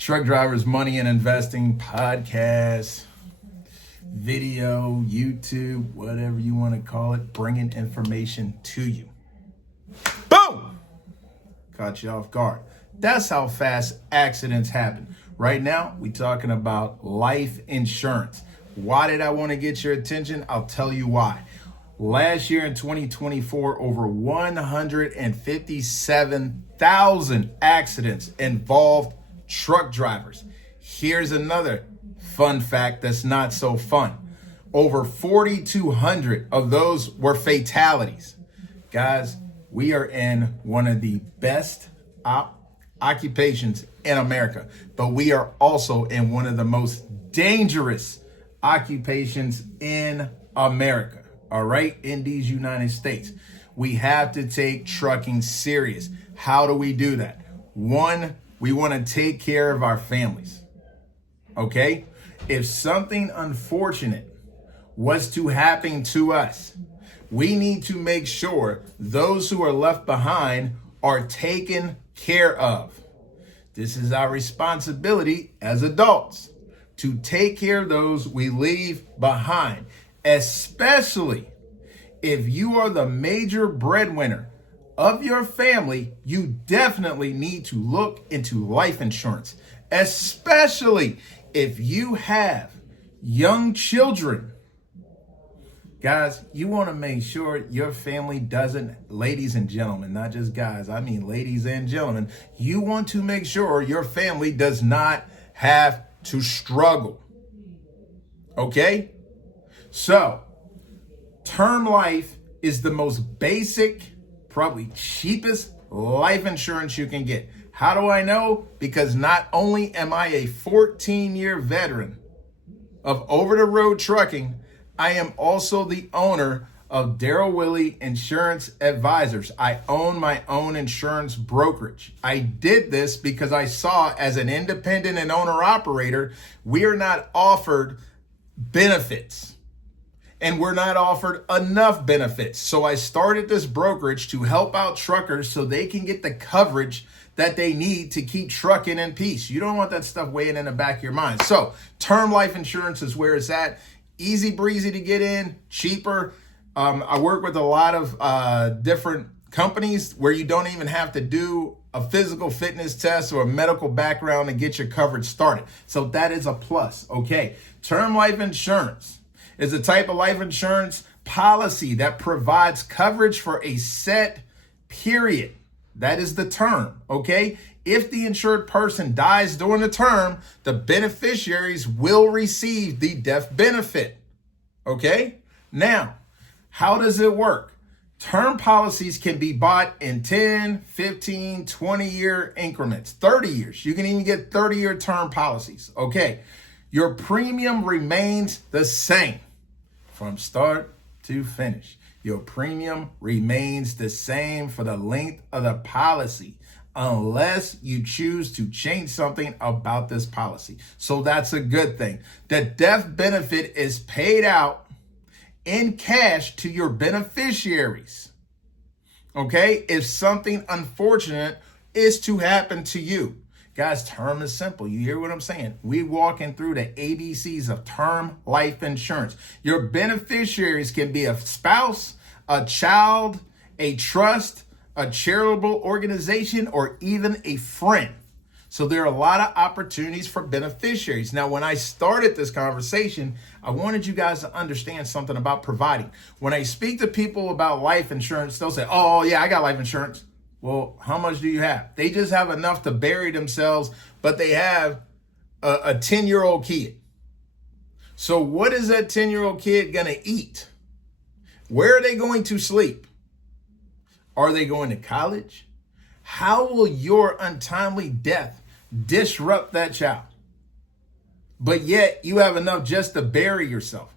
Truck Drivers Money and Investing podcast, video, YouTube, whatever you want to call it, bringing information to you. Boom! Caught you off guard. That's how fast accidents happen. Right now, we're talking about life insurance. Why did I want to get your attention? I'll tell you why. Last year in 2024, over 157,000 accidents involved truck drivers. Here's another fun fact that's not so fun. Over 4,200 of those were fatalities. Guys, we are in one of the best occupations in America, but we are also in one of the most dangerous occupations in America. All right, in these United States, we have to take trucking serious. How do we do that? One, we want to take care of our families. Okay, if something unfortunate was to happen to us, we need to make sure those who are left behind are taken care of. This is our responsibility as adults to take care of those we leave behind, especially if you are the major breadwinner of your family. You definitely need to look into life insurance, especially if you have young children. Guys, you want to make sure your family doesn't, ladies and gentlemen, not just guys, I mean ladies and gentlemen, you want to make sure your family does not have to struggle. Okay? So, term life is the most basic, probably cheapest life insurance you can get. How do I know? Because not only am I a 14-year veteran of over-the-road trucking, I am also the owner of darrell.willie Insurance Advisors. I own my own insurance brokerage. I did this because I saw, as an independent and owner-operator, we are not offered benefits. And we're not offered enough benefits. So I started this brokerage to help out truckers so they can get the coverage that they need to keep trucking in peace. You don't want that stuff weighing in the back of your mind. So term life insurance is where it's at. Easy breezy to get in, cheaper. I work with a lot of different companies where you don't even have to do a physical fitness test or a medical background to get your coverage started. So that is a plus. Okay. Term life insurance is a type of life insurance policy that provides coverage for a set period. That is the term, okay? If the insured person dies during the term, the beneficiaries will receive the death benefit, okay? Now, how does it work? Term policies can be bought in 10, 15, 20-year increments, 30 years. You can even get 30-year term policies, okay? Your premium remains the same from start to finish. Your premium remains the same for the length of the policy unless you choose to change something about this policy. So that's a good thing. The death benefit is paid out in cash to your beneficiaries. Okay? If something unfortunate is to happen to you. Guys, term is simple. You hear what I'm saying? We walking through the ABCs of term life insurance. Your beneficiaries can be a spouse, a child, a trust, a charitable organization, or even a friend. So there are a lot of opportunities for beneficiaries. Now, when I started this conversation, I wanted you guys to understand something about providing. When I speak to people about life insurance, they'll say, oh, yeah, I got life insurance. Well, how much do you have? They just have enough to bury themselves, but they have a 10-year-old kid. So what is that 10-year-old kid going to eat? Where are they going to sleep? Are they going to college? How will your untimely death disrupt that child? But yet you have enough just to bury yourself.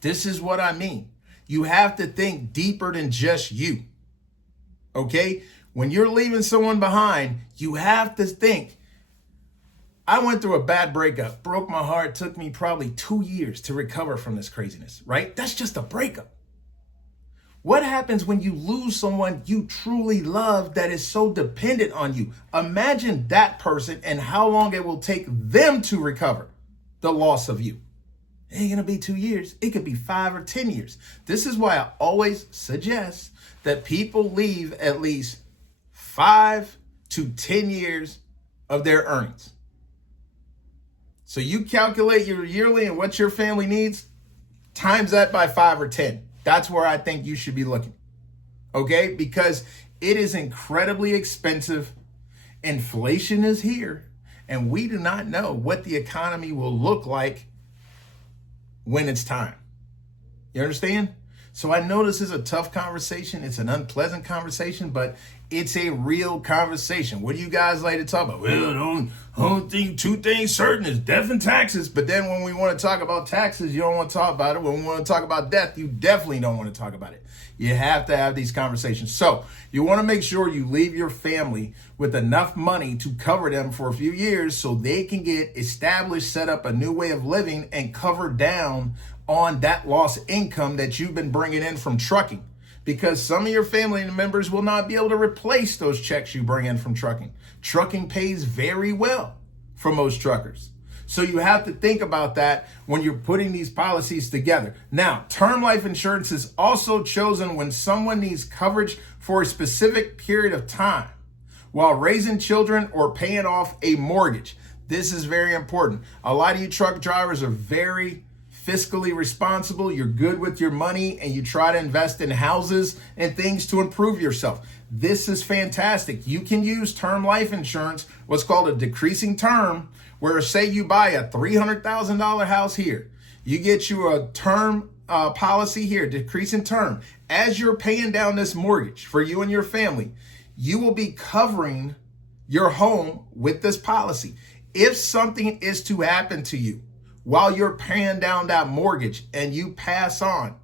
This is what I mean. You have to think deeper than just you. Okay? When you're leaving someone behind, you have to think, I went through a bad breakup, broke my heart, took me probably 2 years to recover from this craziness, right? That's just a breakup. What happens when you lose someone you truly love that is so dependent on you? Imagine that person and how long it will take them to recover the loss of you. It ain't gonna be 2 years. It could be 5 or 10 years. This is why I always suggest that people leave at least 5 to 10 years of their earnings. So you calculate your yearly and what your family needs, times that by 5 or 10. That's where I think you should be looking. Okay? Because it is incredibly expensive. Inflation is here, and we do not know what the economy will look like when it's time. You understand? So I know this is a tough conversation. It's an unpleasant conversation, but it's a real conversation. What do you guys like to talk about? Well, I don't think two things certain is death and taxes. But then when we want to talk about taxes, you don't want to talk about it. When we want to talk about death, you definitely don't want to talk about it. You have to have these conversations. So you want to make sure you leave your family with enough money to cover them for a few years so they can get established, set up a new way of living, and cover down on that lost income that you've been bringing in from trucking. Because some of your family members will not be able to replace those checks you bring in from trucking. Trucking pays very well for most truckers. So you have to think about that when you're putting these policies together. Now, term life insurance is also chosen when someone needs coverage for a specific period of time while raising children or paying off a mortgage. This is very important. A lot of you truck drivers are very fiscally responsible. You're good with your money and you try to invest in houses and things to improve yourself. This is fantastic. You can use term life insurance, what's called a decreasing term, where say you buy a $300,000 house here. You get you a term policy here, decreasing term. As you're paying down this mortgage for you and your family, you will be covering your home with this policy. If something is to happen to you while you're paying down that mortgage and you pass on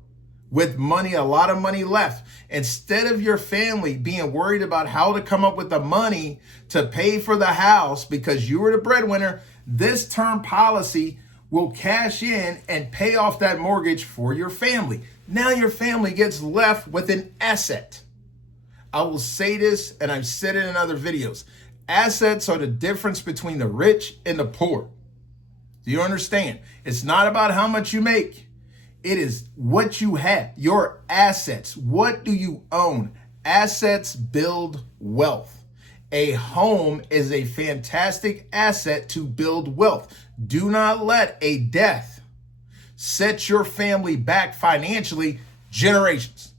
with money, a lot of money left, instead of your family being worried about how to come up with the money to pay for the house because you were the breadwinner, this term policy will cash in and pay off that mortgage for your family. Now your family gets left with an asset. I will say this, and I've said it in other videos. Assets are the difference between the rich and the poor. Do you understand? It's not about how much you make. It is what you have, your assets. What do you own? Assets build wealth. A home is a fantastic asset to build wealth. Do not let a death set your family back financially generations.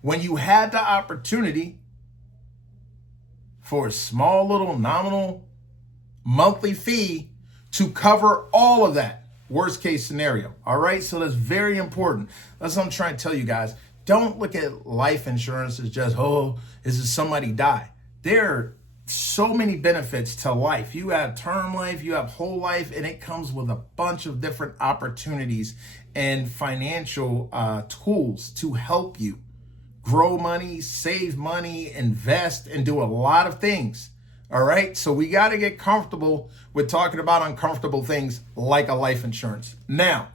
When you had the opportunity for a small little nominal monthly fee to cover all of that worst case scenario. All right. So that's very important. That's what I'm trying to tell you guys. Don't look at life insurance as just, oh, is it somebody die? There are so many benefits to life. You have term life, you have whole life, and it comes with a bunch of different opportunities and financial tools to help you grow money, save money, invest, and do a lot of things. All right. So we got to get comfortable with talking about uncomfortable things like a life insurance. Now,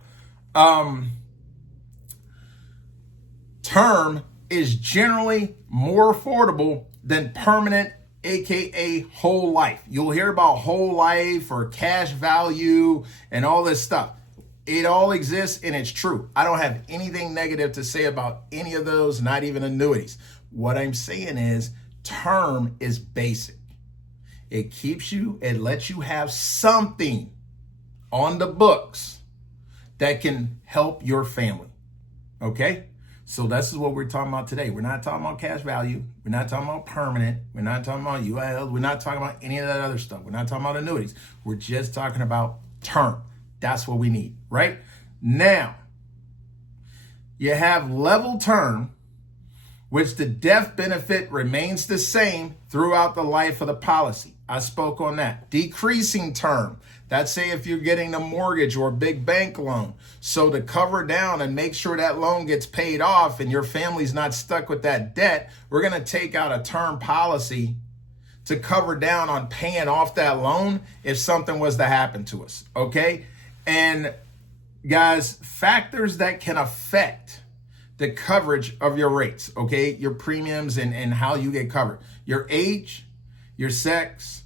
term is generally more affordable than permanent, AKA whole life. You'll hear about whole life or cash value and all this stuff. It all exists and it's true. I don't have anything negative to say about any of those, not even annuities. What I'm saying is term is basic. It keeps you, it lets you have something on the books that can help your family. Okay? So this is what we're talking about today. We're not talking about cash value. We're not talking about permanent. We're not talking about UILs. We're not talking about any of that other stuff. We're not talking about annuities. We're just talking about term. That's what we need, right? Now, you have level term, which the death benefit remains the same throughout the life of the policy. I spoke on that. Decreasing term. That's say if you're getting a mortgage or a big bank loan. So to cover down and make sure that loan gets paid off and your family's not stuck with that debt, we're going to take out a term policy to cover down on paying off that loan if something was to happen to us. Okay? And guys, factors that can affect the coverage of your rates, okay? Your premiums and how you get covered. Your age, your sex,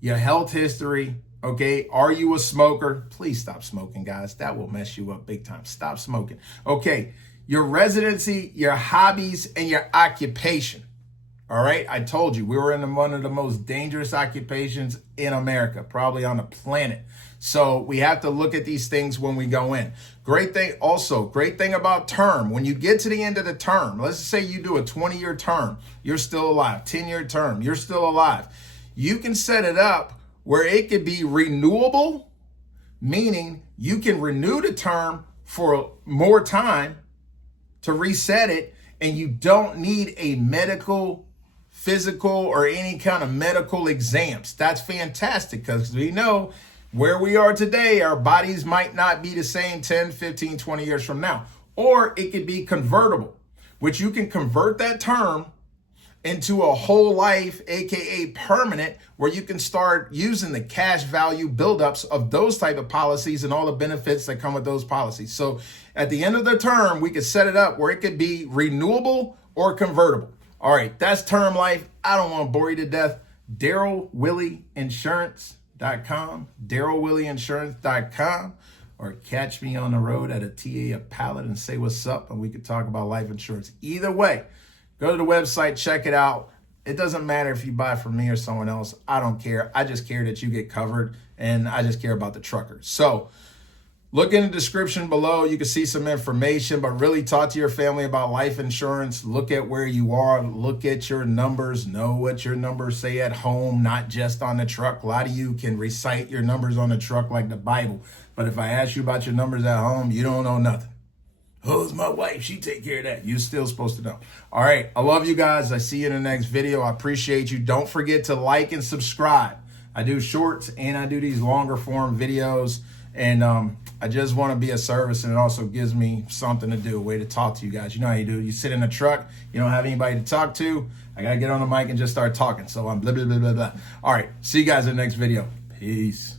your health history, okay? Are you a smoker? Please stop smoking, guys. That will mess you up big time. Stop smoking. Okay, your residency, your hobbies, and your occupation. All right, I told you we were in one of the most dangerous occupations in America, probably on the planet. So we have to look at these things when we go in. Great thing about term. When you get to the end of the term, let's say you do a 20-year term, you're still alive. 10-year term, you're still alive. You can set it up where it could be renewable, meaning you can renew the term for more time to reset it, and you don't need a medical, physical, or any kind of medical exams. That's fantastic, because we know where we are today, our bodies might not be the same 10, 15, 20 years from now. Or it could be convertible, which you can convert that term into a whole life, aka permanent, where you can start using the cash value buildups of those type of policies and all the benefits that come with those policies. So at the end of the term, we could set it up where it could be renewable or convertible. All right, that's term life. I don't want to bore you to death. darrell.willie.insurance.com, darrell.willie.insurance.com, or catch me on the road at a TA, a pallet, and say what's up, and we could talk about life insurance. Either way, go to the website, check it out. It doesn't matter if you buy from me or someone else. I don't care. I just care that you get covered, and I just care about the truckers. So look in the description below. You can see some information, but really talk to your family about life insurance. Look at where you are. Look at your numbers. Know what your numbers say at home, not just on the truck. A lot of you can recite your numbers on the truck like the Bible, but if I ask you about your numbers at home, you don't know nothing. Oh, it's my wife. She take care of that. You're still supposed to know. All right. I love you guys. I see you in the next video. I appreciate you. Don't forget to like and subscribe. I do shorts and I do these longer form videos. And I just want to be a service, and it also gives me something to do, a way to talk to you guys. You know how you do. You sit in a truck. You don't have anybody to talk to. I got to get on the mic and just start talking. So I'm blah, blah, blah, blah, blah. All right. See you guys in the next video. Peace.